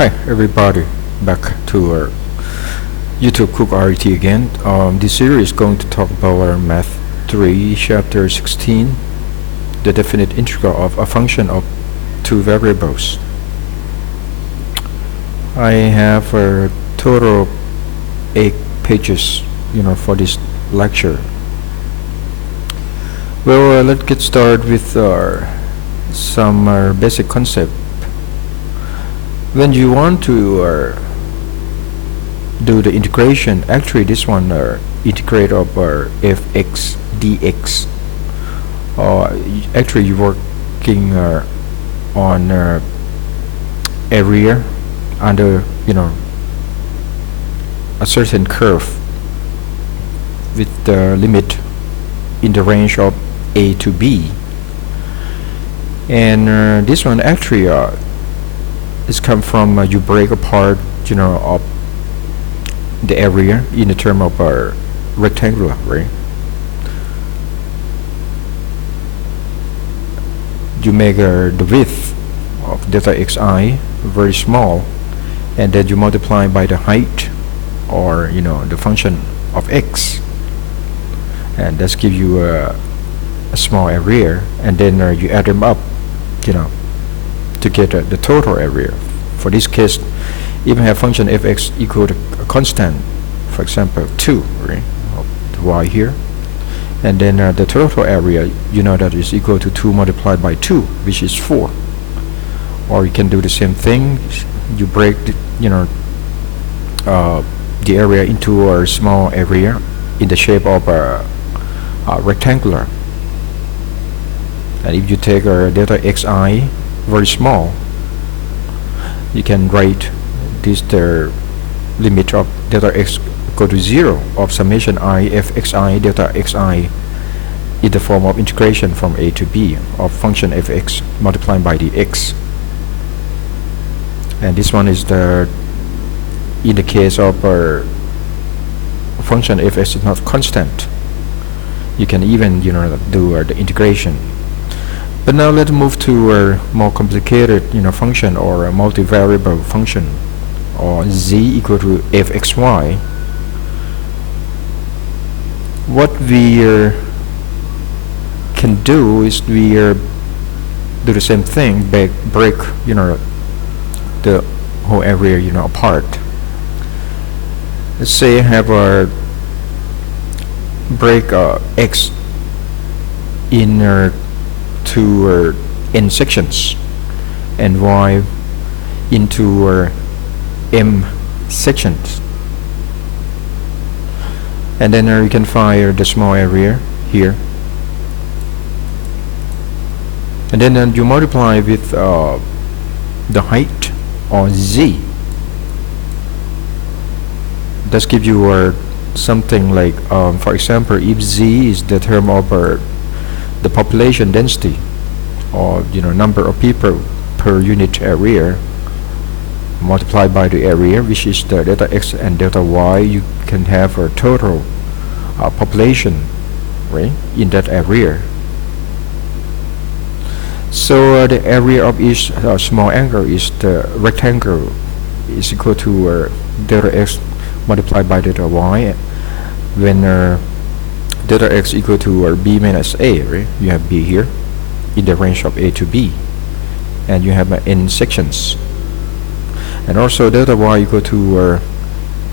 Hi everybody, back to our YouTube Cook RET again. This series is going to talk about our MathIII Chapter 16, the definite integral of a function of two variables. I have a total of 8 pages, for this lecture. Well, let's get started with some basic concept. When you want to do the integration, actually this one integrate of fx dx, actually you're working on area under a certain curve with the limit in the range of a to b, and this one actually is come from you break apart of the area in the term of rectangular, right? You make the width of delta xi very small, and then you multiply by the height, or the function of x, and that's give you a small area, and then you add them up to get the total area. For this case, even have function fx equal to a constant, for example 2, right, of the y here, and then the total area that is equal to 2 multiplied by 2, which is 4. Or you can do the same thing, you break the area into a small area in the shape of a rectangular, and if you take delta xi very small, you can write this the limit of delta x equal to 0 of summation I fxi delta xi in the form of integration from a to b of function fx multiplied by the x. And this one is in the case of function fx is not constant, you can even do the integration. But now let's move to a more complicated function, or a multivariable function, or z equal to fxy. What we can do is we do the same thing, break the whole area apart. Let's say I have a break x in to n sections and y into m sections, and then you can find the small area here, and then you multiply with the height, or z. That gives you something like, for example, if z is the term of the population density, or number of people per unit area, multiplied by the area, which is the delta x and delta y, you can have a total population, right, in that area. So the area of each small angle is the rectangle is equal to delta x multiplied by delta y, when delta x equal to b minus a, right? You have b here in the range of a to b, and you have n sections, and also delta y equal to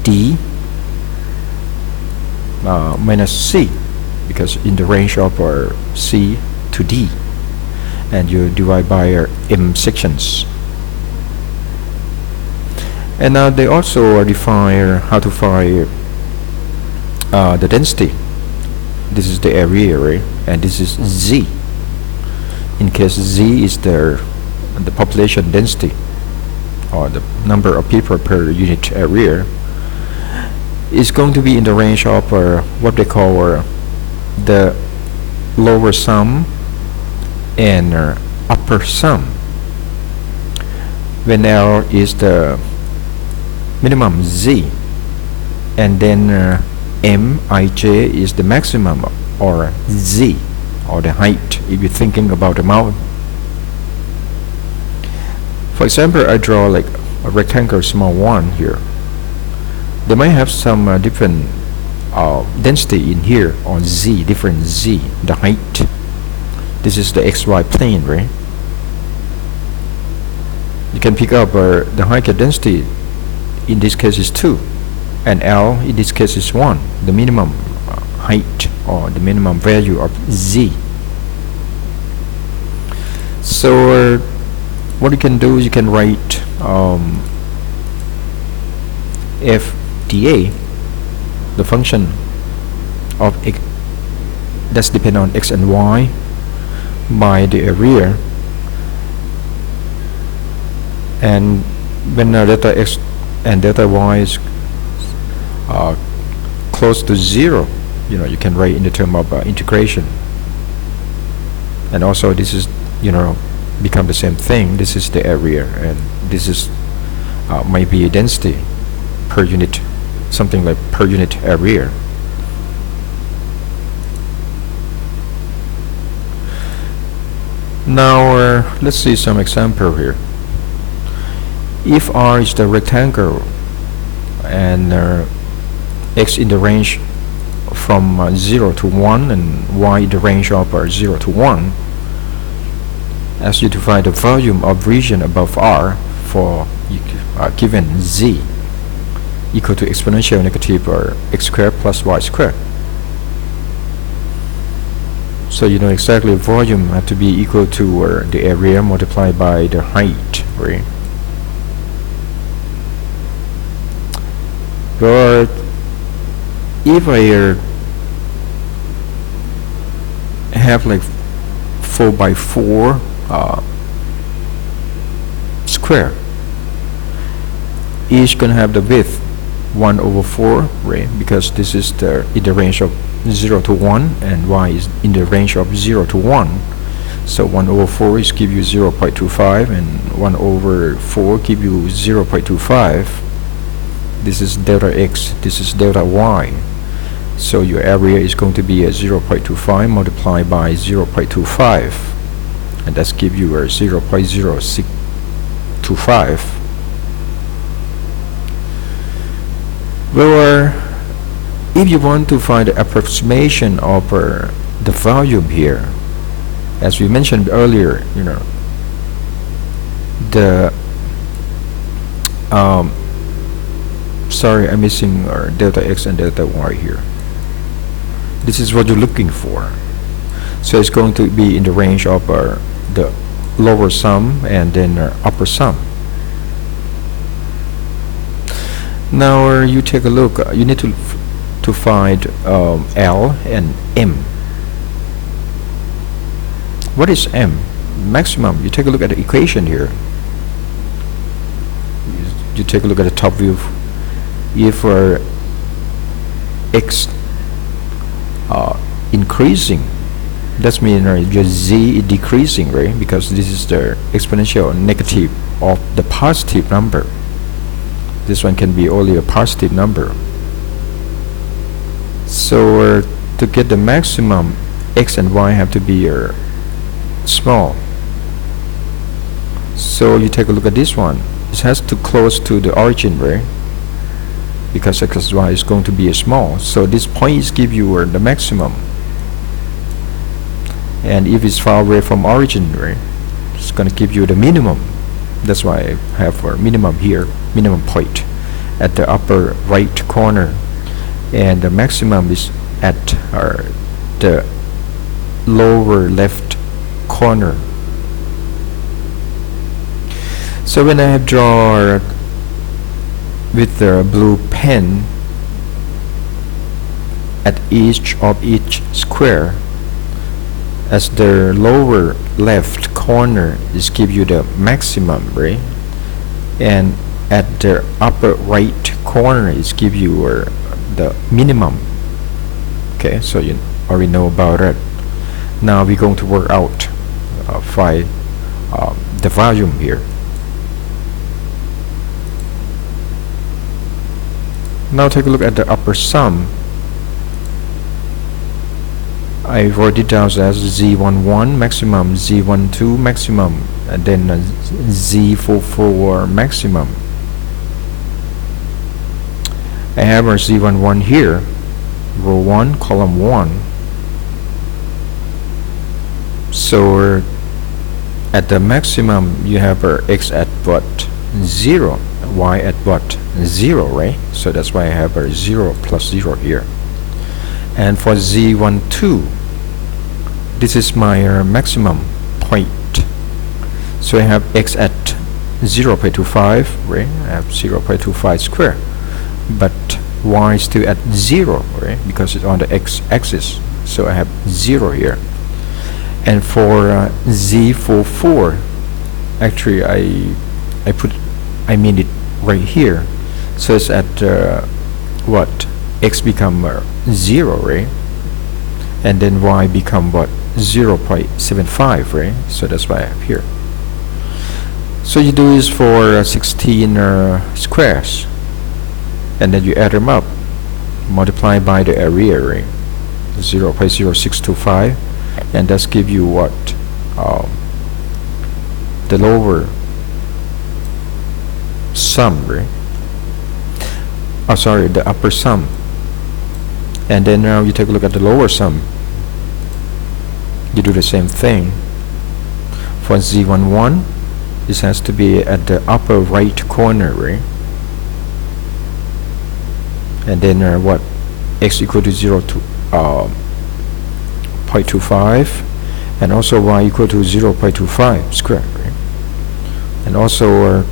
d minus c, because in the range of c to d, and you divide by m sections. And now they also define how to find the density. This is the area, right? And this is z. In case z is the population density, or the number of people per unit area, is going to be in the range of what they call the lower sum and upper sum, when L is the minimum z, and then Mij is the maximum, or z, or the height, if you're thinking about the mountain. For example, I draw like rectangle small one here, they might have some different density in here on z, different z, the height. This is the xy plane, right? You can pick up the height density in this case is 2, and L in this case is 1, the minimum height or the minimum value of z. So what you can do is you can write f dA, the function of x that's depend on x and y, by the area, and when delta x and delta y is close to 0, you can write in the term of integration. And also this is become the same thing. This is the area, and this is might be a density per unit, something like per unit area. Now let's see some example here. If R is the rectangle and x in the range from 0 to 1 and y in the range of 0 to 1, ask you to find the volume of region above R for given z equal to exponential negative x squared plus y squared. So you know exactly volume have to be equal to the area multiplied by the height, right? But if I have like 4 by 4 square, each gonna have the width 1 over 4, right? Because this is in the range of 0 to 1 and y is in the range of 0 to 1. So 1 over 4 is give you 0.25, and 1 over 4 give you 0.25. This is delta x, this is delta y. So your area is going to be 0.25 multiplied by 0.25, and that's give you 0.0625. Well, if you want to find the approximation of the volume here, as we mentioned earlier, the sorry, I'm missing delta x and delta y here. This is what you're looking for. So it's going to be in the range of the lower sum and then upper sum. Now you take a look. You need to find L and M. What is M? Maximum. You take a look at the equation here. You take a look at the top view. If x increasing, that means your z is decreasing, right? Because this is the exponential negative of the positive number. This one can be only a positive number. So to get the maximum, x and y have to be small. So you take a look at this one. It has to close to the origin, right? Because x and y is going to be small. So this point is give you the maximum. And if it's far away from origin, right, it's going to give you the minimum. That's why I have a minimum here, minimum point at the upper right corner, and the maximum is at the lower left corner. So when I have drawn with the blue pen at each of each square, as the lower left corner is give you the maximum, right? And at the upper right corner is give you the minimum. Okay, so you already know about it. Now we're going to work out find the volume here. Now take a look at the upper sum. I wrote it down as Z11 maximum, Z12 maximum, and then Z44 maximum. I have our Z11 here, row 1, column 1. So at the maximum you have our x at what? 0, y at what? 0, right? So that's why I have our 0 plus 0 here. And for Z12, this is my maximum point. So I have x at 0.25, right? I have 0.25 square, but y is still at 0, right? Because it's on the x-axis. So I have 0 here. And for Z44, actually I mean it right here. So it's at what? X become 0, right? And then y become what? 0.75, right? So that's why I have here. So you do this for 16 squares, and then you add them up, multiply by the area, right? 0.0625, and that's give you what? The lower sum, right? Oh, sorry, the upper sum. And then now you take a look at the lower sum. You do the same thing. For Z11, this has to be at the upper right corner, right? And then what? X equal to 0 to 0.25, and also y equal to 0.25 square, right? And also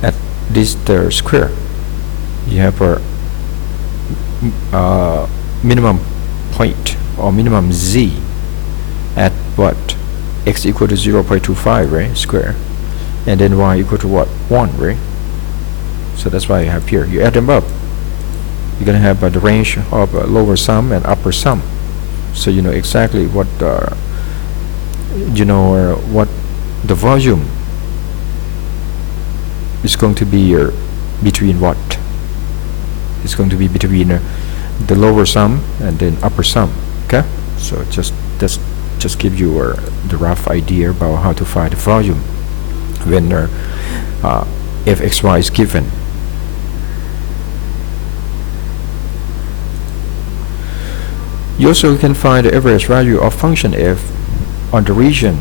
at this square, you have a minimum point or minimum z at what? X equal to 0.25, right? Square. And then y equal to what? 1, right? So that's why you have here. You add them up, you're gonna have the range of lower sum and upper sum. So you know exactly what what the volume is going to be between what? It's going to be between the lower sum and then upper sum. Okay, so just give you the rough idea about how to find the volume when if xy is given. You also can find the average value of function f on the region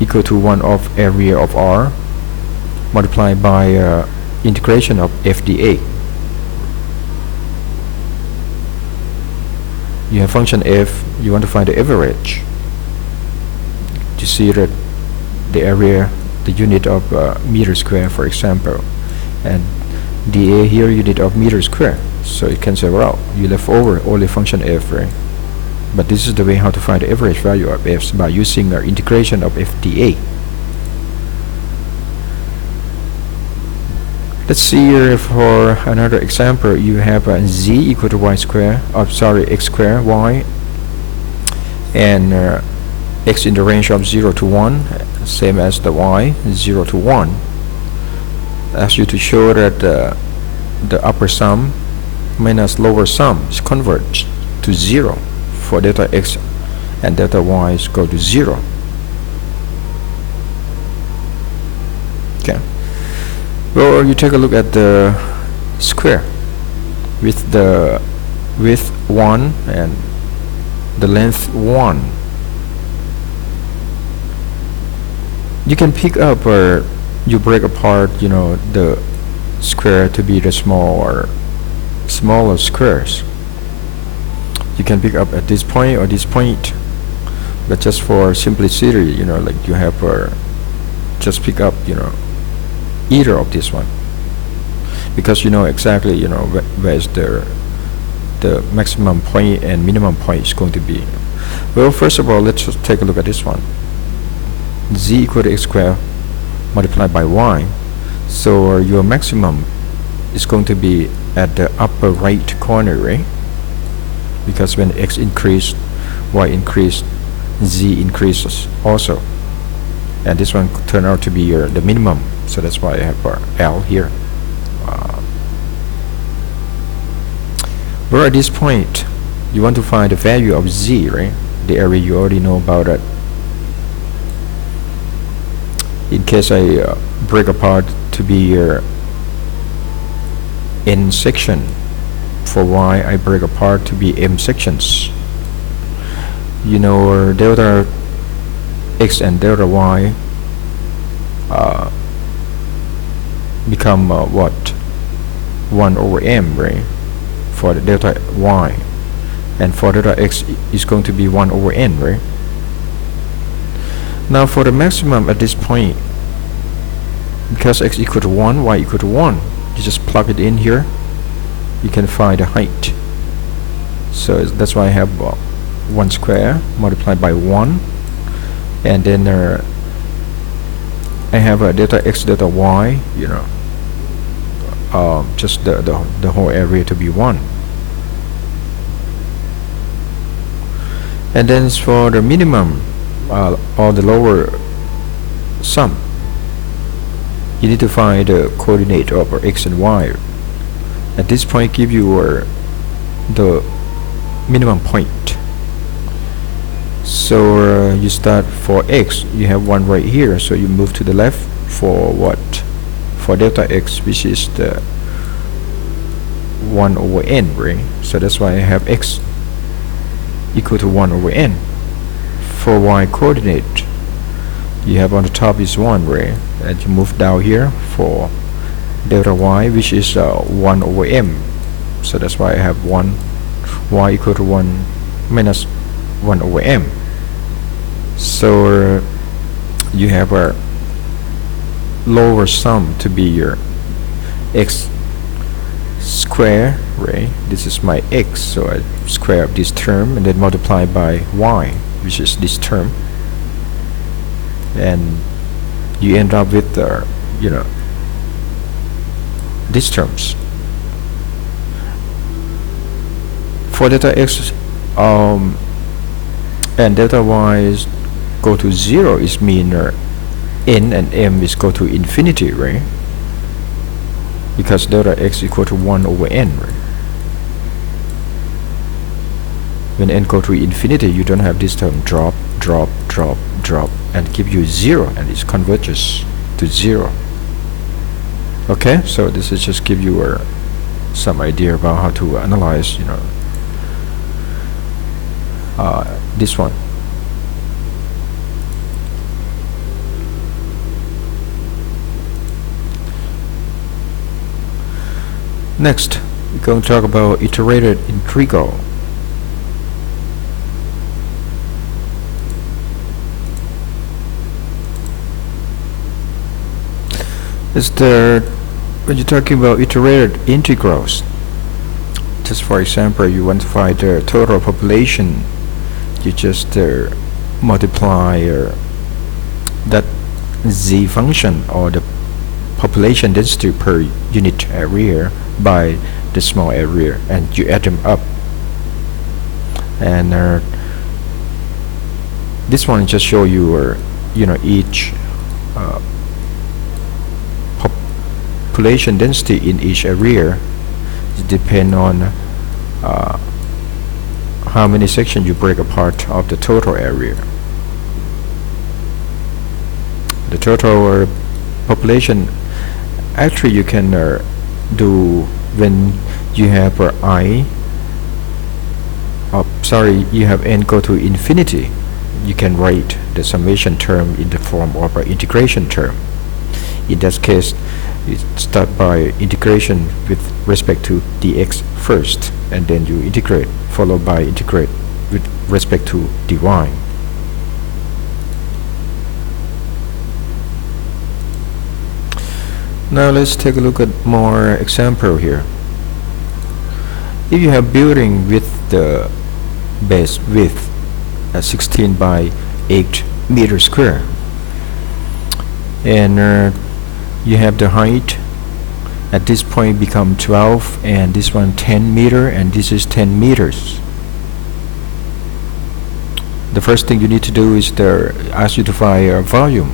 equal to 1 of area of R multiplied by integration of f dA. You have function f, you want to find the average. You see that the area, the unit of meter square, for example, and dA here, unit of meter square. So it cancels out. You left over only function f, right? But this is the way how to find the average value of f by using our integration of f dA. Let's see here for another example. You have z equal to y square, x square y, and x in the range of 0 to 1, same as the y, 0 to 1. Asks you to show that the upper sum minus lower sum is converged to 0 for delta x and delta y is go to 0. Okay. Well, you take a look at the square with the width 1 and the length 1. You can pick up or you break apart, the square to be the smaller squares. You can pick up at this point or this point, but just for simplicity, like you have just pick up, either of this one, because you know exactly, where's the maximum point and minimum point is going to be. Well, first of all, let's just take a look at this one. Z equal to x squared multiplied by y. So your maximum is going to be at the upper right corner, right? Because when x increased, y increased, z increases also. And this one turned out to be the minimum. So that's why I have L here. Where at this point, you want to find the value of z, right? The area you already know about it. In case I break apart to be in section, For y, I break apart to be m sections. You know, delta x and delta y become what? 1 over m, right? For the delta y, and for delta x is going to be 1 over n, right? Now for the maximum at this point, because x equal to 1, y equal to 1, you just plug it in here, you can find the height. So that's why I have 1 square multiplied by 1, and then I have a delta x delta y, you know, just the whole area to be 1. And then for the minimum or the lower sum, you need to find the coordinate of x and y. At this point, give you the minimum point. So you start for x, you have 1 right here, so you move to the left for what? For delta x, which is the 1 over n, right? So that's why I have x equal to 1 over n. For y coordinate, you have on the top is 1, right? And you move down here for delta y, which is 1 over m. So that's why I have 1 y equal to 1 minus 1 over m. So you have a lower sum to be your x square, right? This is my x, so I square up this term and then multiply by y, which is this term, and you end up with you know, these terms. For delta x and delta y is go to 0, is mean n and m is go to infinity, right? Because delta x equal to 1 over n, right? When n go to infinity, you don't have this term drop, drop, drop, drop, and give you 0, and it converges to 0. Okay, so this is just give you some idea about how to analyze, you know, this one. Next, we're going to talk about iterated integral. When you're talking about iterated integrals, just for example, you want to find the total population, you just multiply that z function or the population density per unit area by the small area, and you add them up. And this one just show you you know, each population density in each area depend on how many sections you break apart of the total area. The total population, actually you can do when you have you have n go to infinity, you can write the summation term in the form of an integration term. In that case, you start by integration with respect to dx first, and then you integrate, followed by integrate with respect to dy. Now let's take a look at more example here. If you have building with the base width 16 by 8 meters square, and you have the height at this point become 12, and this one 10 meter, and this is 10 meters. The first thing you need to do is ask you to find a volume.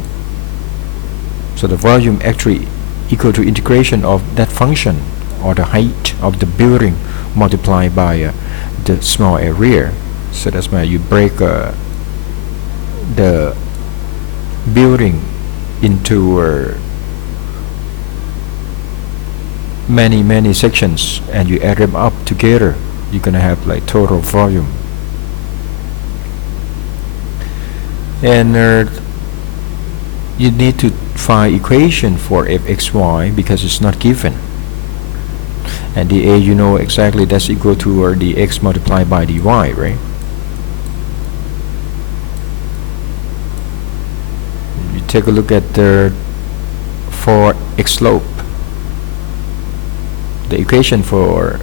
So the volume actually equal to integration of that function or the height of the building multiplied by the small area. So that's why you break the building into many sections and you add them up together, you're gonna have like total volume. And you need to find equation for fxy because it's not given, and the a, you know exactly that's equal to or the x multiplied by the y, right? You take a look at the for x slope, the equation for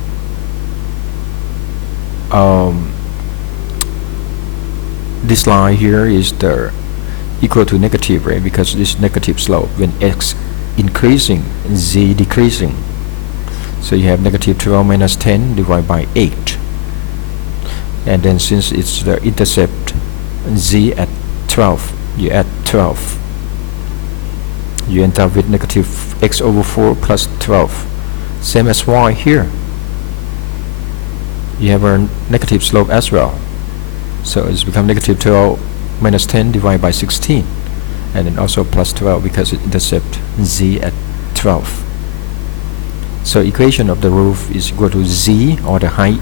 this line here is the equal to negative, right? Because this negative slope when x increasing, z decreasing. So you have negative 12 minus 10 divided by 8. And then since it's the intercept z at 12, you add 12. You end up with negative x over 4 plus 12. Same as y here. You have a negative slope as well. So it's become negative 12 minus 10 divided by 16. And then also plus 12 because it intercepts z at 12. So equation of the roof is equal to z, or the height,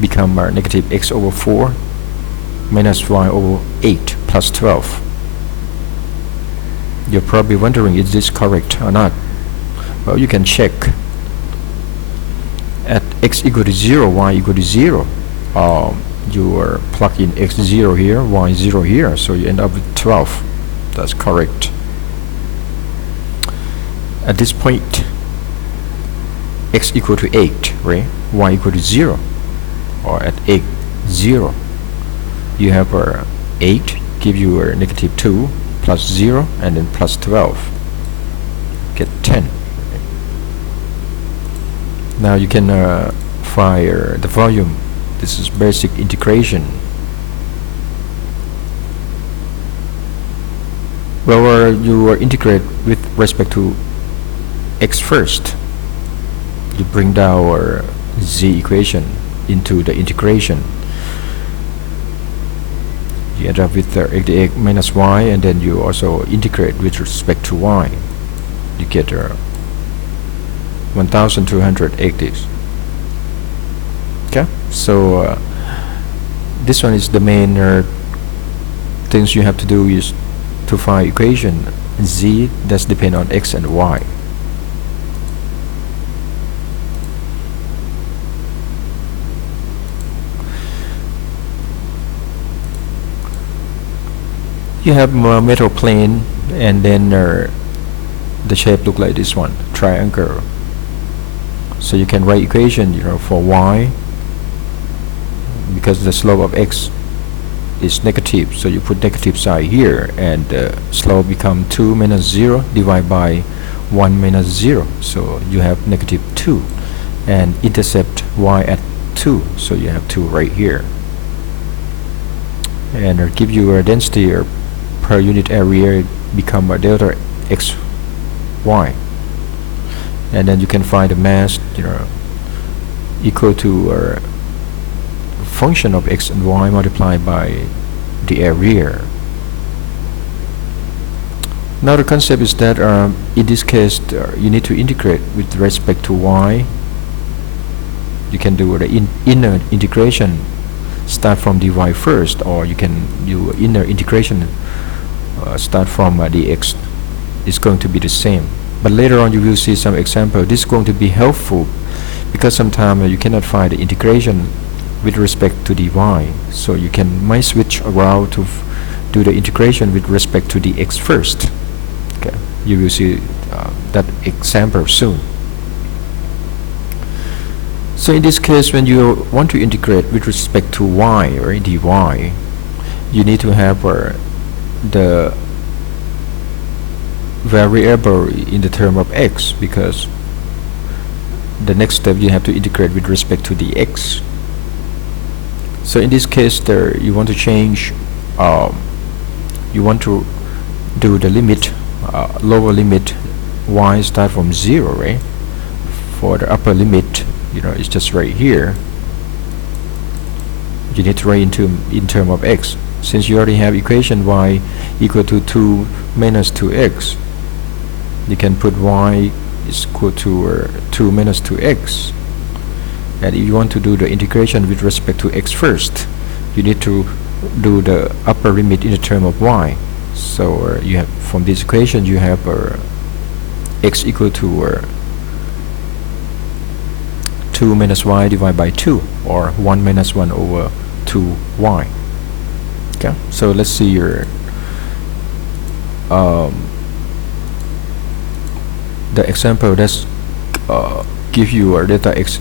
become negative x over 4 minus y over 8 plus 12. You're probably wondering, is this correct or not? Well, you can check. At x equal to 0, y equal to 0, you plug in x 0 here, y 0 here, so you end up with 12. That's correct. At this point, x equal to 8, right? Y equal to 0, or at 8, 0, you have 8 give you a negative 2 plus 0 and then plus 12, get 10. Now you can fire the volume. This is basic integration. Well, you integrate with respect to x first. You bring down our z equation into the integration. You end up with x minus y, and then you also integrate with respect to y. You get 1280. Okay, so this one is the main things you have to do is to find equation z that's depend on x and y. You have a metal plane, and then the shape look like this one, triangle. So you can write equation, for y, because the slope of x is negative, so you put negative side here, and the slope become 2 minus 0 divided by 1 minus 0, so you have negative 2, and intercept y at 2, so you have 2 right here, and give you a density per unit area, become a delta x y, and then you can find the mass equal to a function of x and y multiplied by the area. Now the concept is that in this case you need to integrate with respect to y. You can do the inner integration, start from dy first, or you can do inner integration, start from dx. It's going to be the same, but later on you will see some example. This is going to be helpful because sometimes you cannot find the integration with respect to dy, so you might switch around to do the integration with respect to dx first. Okay, you will see that example soon. So in this case, when you want to integrate with respect to y or dy, you need to have the variable in the term of x, because the next step you have to integrate with respect to dx. So in this case, you want to change, you want to do the limit, lower limit y start from 0, right? For the upper limit, it's just right here. You need to write in term of x. Since you already have equation y equal to 2 minus 2x, you can put y is equal to 2 minus 2x. And if you want to do the integration with respect to x first, you need to do the upper limit in the term of y. So you have, from this equation, you have x equal to 2 minus y divided by 2, or 1 minus 1 over 2y. Okay, so let's see your the example that's give you a delta x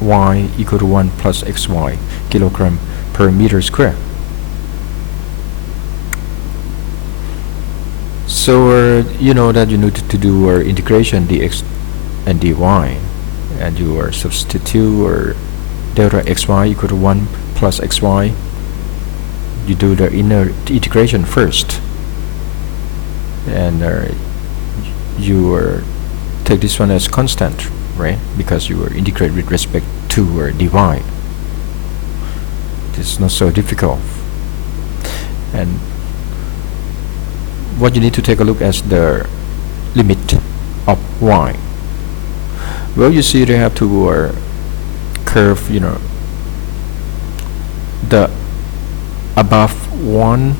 y equal to 1 plus xy kilogram per meter square. So you know that you need to do integration dx and dy, and you substitute delta xy equal to 1 plus xy. You do the inner integration first, and you take this one as constant, right? Because you integrate with respect to dy. This is not so difficult. And what you need to take a look at the limit of y. Well, you see they have to curve, you know, the above 1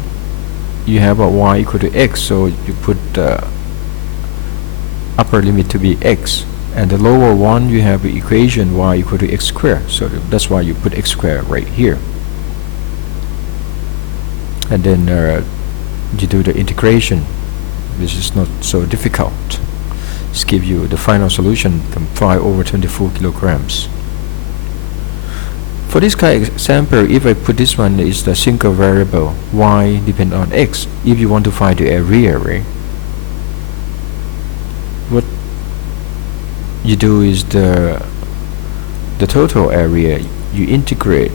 you have a y equal to x, so you put the upper limit to be x, and the lower one you have the equation y equal to x squared, so that's why you put x squared right here. And then you do the integration. This is not so difficult. Just give you the final solution, 5 over 24 kilograms. For this kind of example, if I put this one is the single variable, y depend on x. If you want to find the area, right, what you do is the total area, you integrate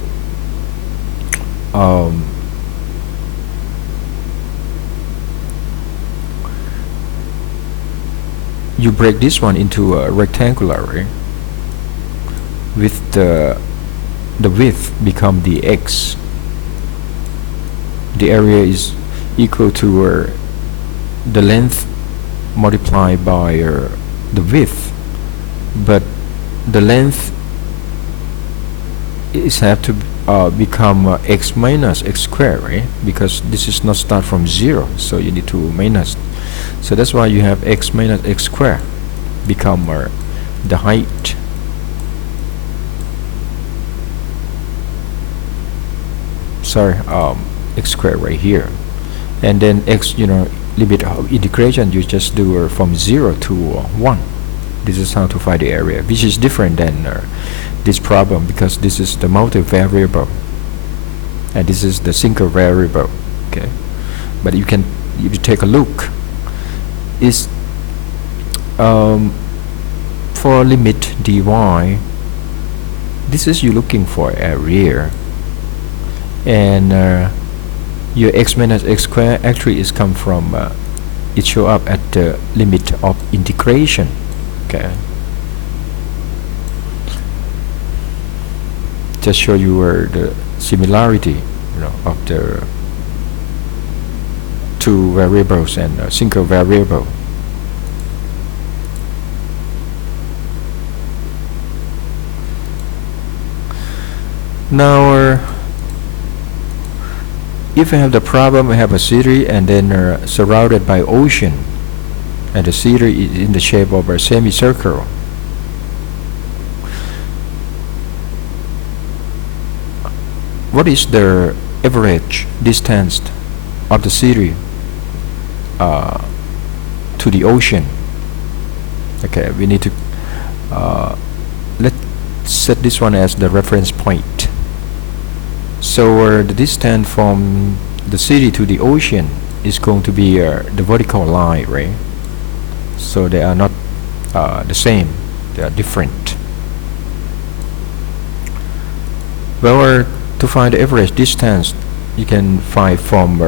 you break this one into a rectangular, right, with the width become the x. The area is equal to the length multiplied by the width, but the length is have to become x minus x squared, right? Because this is not start from 0, so you need to minus. So that's why you have x minus x squared become the height. Sorry, x squared right here, and then x, you know, limit of integration you just do from 0 to 1. This is how to find the area, which is different than this problem, because this is the multivariable and this is the single variable. Okay, but you can, if you take a look, is for limit dy, this is you looking for area, and your x minus x squared actually is come from it show up at the limit of integration. Okay, just show you the similarity, you know, of the two variables and a single variable. Now if I have the problem, I have a city and then surrounded by ocean, and the city is in the shape of a semicircle. What is the average distance of the city to the ocean? Okay, we need to let's set this one as the reference point. So the distance from the city to the ocean is going to be the vertical line, right? So they are not the same, they are different. Well, to find the average distance, you can find from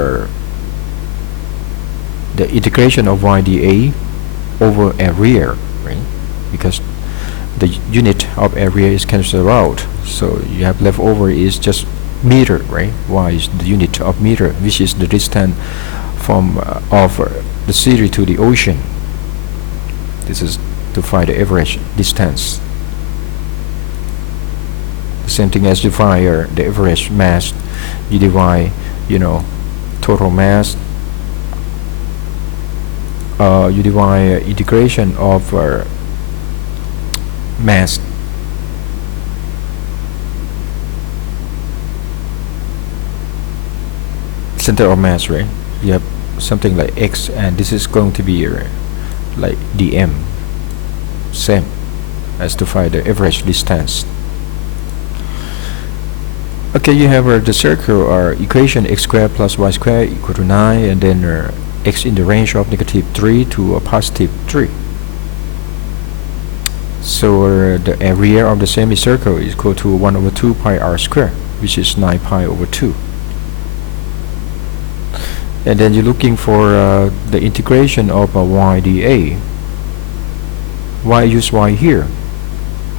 the integration of y dA over area, right? Because the unit of area is cancelled out, so you have left over is just meter, right? Y is the unit of meter, which is the distance from of the city to the ocean. This is to find the average distance. The same thing as you find the average mass. You divide, total mass. You divide integration of mass. Center of mass, right? You have something like x, and this is going to be like dm, same as to find the average distance. Okay, you have the circle or equation x squared plus y squared equal to 9, and then x in the range of -3 to +3. So the area of the semicircle is equal to 1/2 pi r squared, which is 9 pi over 2. And then you're looking for the integration of y dA. Why use y here?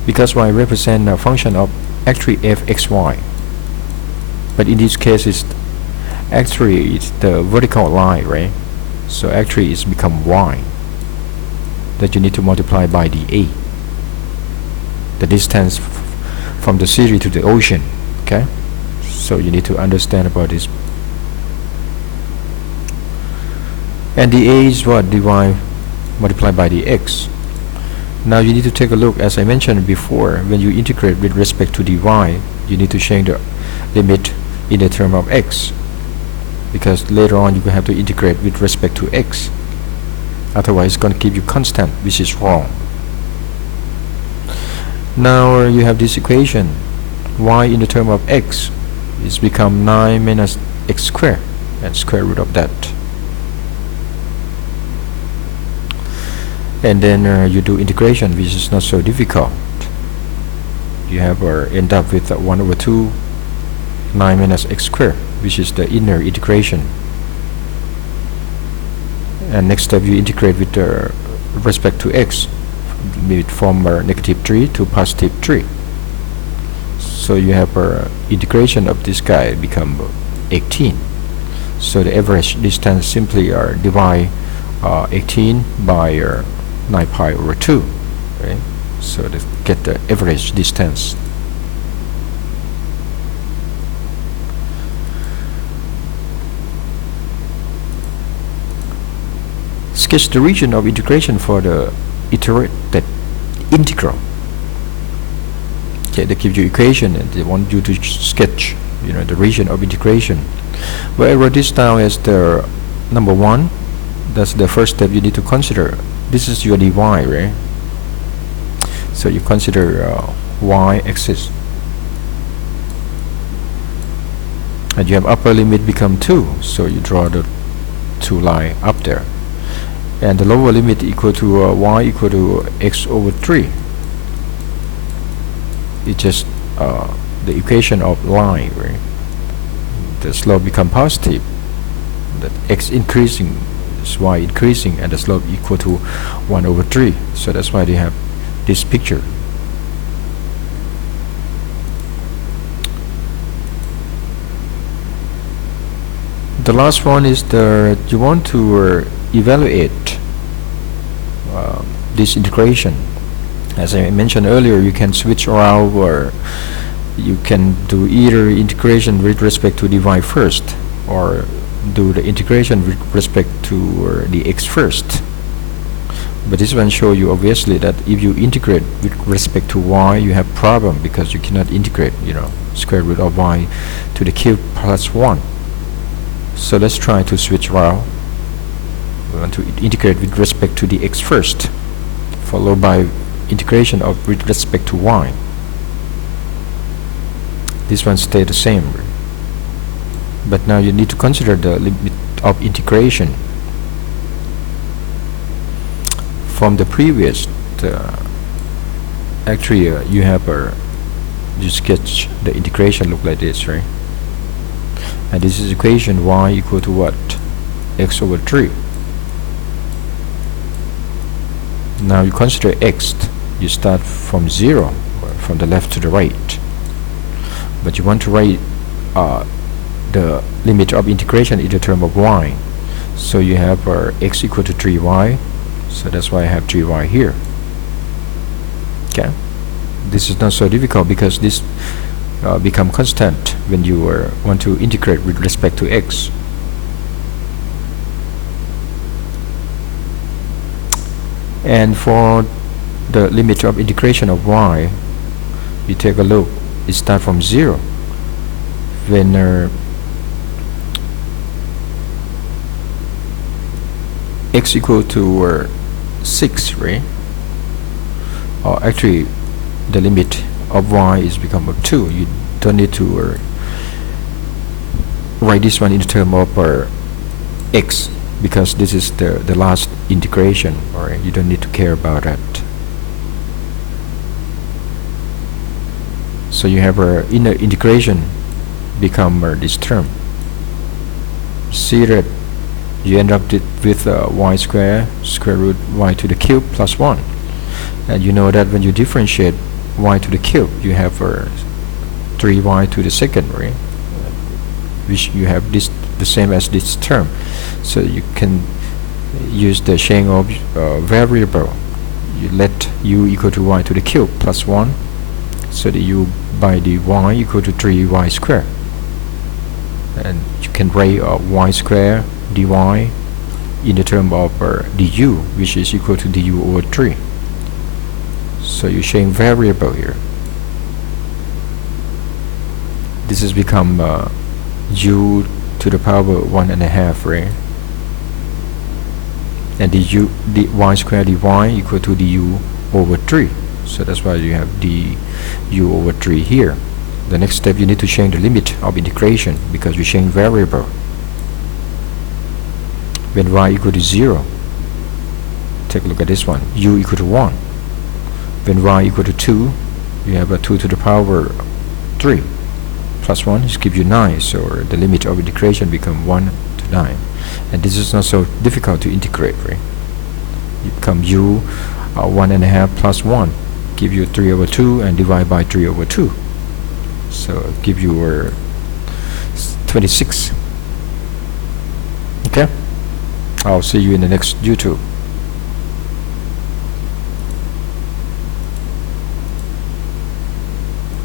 Because y represents a function of actually fxy. But in this case, it's the vertical line, right? So actually it's become y that you need to multiply by dA, the distance from the city to the ocean. Okay, so you need to understand about this. And dA is what? Dy multiplied by dx. Now you need to take a look, as I mentioned before, when you integrate with respect to dy, you need to change the limit in the term of x, because later on you will have to integrate with respect to x. Otherwise it's going to keep you constant, which is wrong. Now you have this equation, y in the term of x is become 9 minus x squared, and square root of that. And then you do integration, which is not so difficult. You have end up with 1/2 9 minus x squared, which is the inner integration. And next step, you integrate with respect to x, from -3 to +3. So you have integration of this guy become 18. So the average distance simply divide 18 by 9 pi over 2, right? So to get the average distance. Sketch the region of integration for the iterated integral. Okay, they give you equation and they want you to sketch, the region of integration. Well, I wrote this down as the number 1. That's the first step you need to consider. This is your dy, right? So you consider y-axis, and you have upper limit become 2, so you draw the 2 line up there, and the lower limit equal to y equal to x over 3. It's just the equation of line, right? The slope become positive, that x increasing, y increasing, and the slope equal to 1/3. So that's why they have this picture. The last one is you want to evaluate this integration. As I mentioned earlier, you can switch around, or you can do either integration with respect to dy first, or do the integration with respect to the x first. But this one show you obviously that if you integrate with respect to y, you have problem, because you cannot integrate square root of y to the cube plus 1. So let's try to switch around. We want to integrate with respect to the x first, followed by integration of with respect to y. This one stay the same, but now you need to consider the limit of integration from the previous. Actually you have you sketch the integration look like this, right? And this is equation y equal to what? X over 3. Now you consider x. You start from 0, or from the left to the right, but you want to write the limit of integration in the term of y. So you have x equal to 3y, so that's why I have 3y here. Okay, this is not so difficult because this become constant when you want to integrate with respect to x. And for the limit of integration of y, you take a look, it starts from 0 when x equal to 6, right? Or actually the limit of y is become of 2. You don't need to write this one in terms of x, because this is the last integration, or you don't need to care about that. So you have inner integration become this term. See that you end up with y square square root y to the cube plus 1, and you know that when you differentiate y to the cube, you have 3y to the second, right? Which you have this the same as this term. So you can use the chain of variable. You let u equal to y to the cube plus 1, so that u by the y equal to 3y squared, and you can write y square dy in the term of du, which is equal to du over 3. So you change variable here. This has become u to the power 1.5, right? And the y square dy equal to du over 3. So that's why you have du over 3 here. The next step, you need to change the limit of integration, because you change variable. When y equal to 0, take a look at this one, u equal to 1. When y equal to 2, you have a 2 to the power 3 plus 1 is give you 9, so the limit of integration become 1 to 9. And this is not so difficult to integrate, right? You become u 1.5 plus 1 give you 3 over 2, and divide by 3 over 2, so give you 26. Okay, I'll see you in the next YouTube.